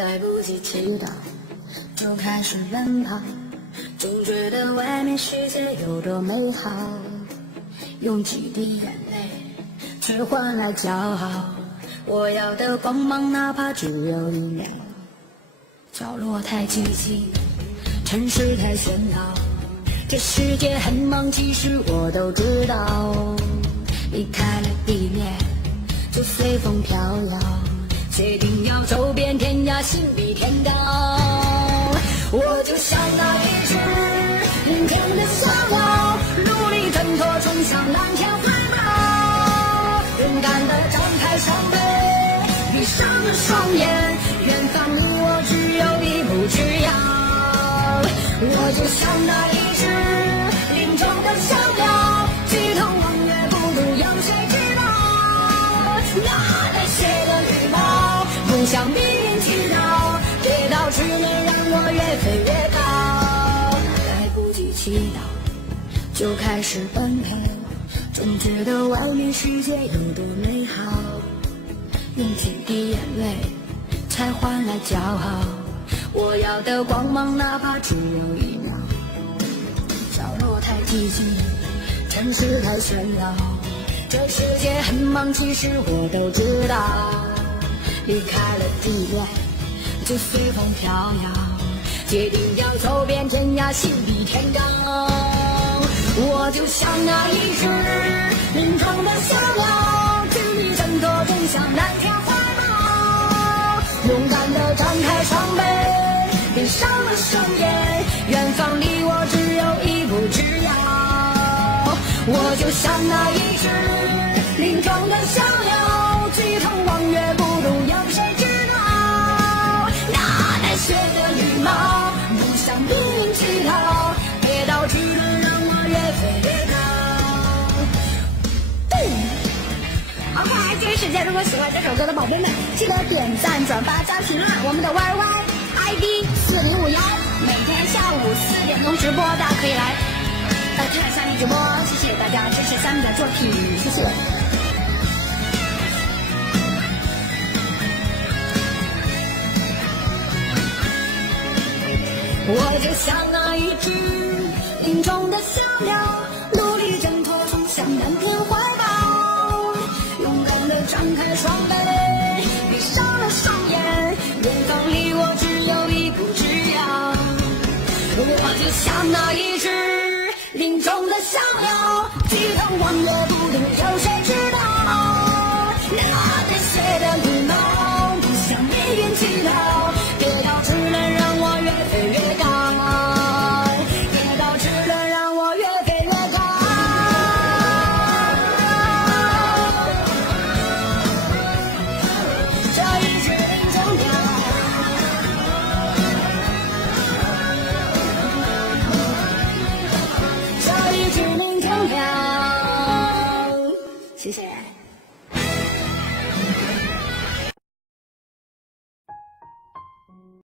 来不及祈祷，就开始奔跑，总觉得外面世界有多美好，用几滴眼泪去换来骄傲，我要的光芒哪怕只有1秒。角落太寂静，城市太喧闹，这世界很忙，其实我都知道。离开了地面，就随风飘摇，决定要走遍天涯，心比天高。我就像那一只林中的小鸟，努力挣脱，冲向蓝天怀抱，勇敢地张开双臂，闭上了双眼，远方离我只有一步之遥。我就像那一只林中的小鸟，举头望月，不渡有谁知道？那带血的羽毛，不向命运祈祷，跌倒只能让我越飞越高。来不及祈祷，就开始奔跑，总觉得外面世界有多美好，用几滴眼泪才换来骄傲，我要的光芒哪怕只有1秒。角落太寂静，城市太喧闹，这世界很忙，其实我都知道。离开了地面，就随风飘摇，决定要走遍天涯，心比天高。我就像那一只林中的小鸟，举起挣脱，冲向蓝天怀抱，勇敢地张开双臂，闭上了双眼，远方离我只有一步之遥。我就像那一只林中的小鸟，举头望月，不渡有谁知道？那带血的羽毛，不向命运乞讨，跌倒只能让我越飞越高。OK， 这个时间如果喜欢这首歌的宝贝们，记得点赞、转发、加评论。我们的 YY ID 4051，每天下午4点钟直播，大家可以来看下面直播。谢谢大家支持下面的作品，谢谢。我就像那一只林中的小鸟，努力挣脱，冲向蓝天怀抱，勇敢地张开双臂，闭上了双眼，远方离我只有一步之遥。我就像那一只林中的小鸟，举头望月，不渡有谁知道？那带血的羽毛，不向命运乞讨，跌倒只能让我越飞越高，跌倒只能让我越飞越高。这一只林中鸟，这一只林中鸟，谢谢。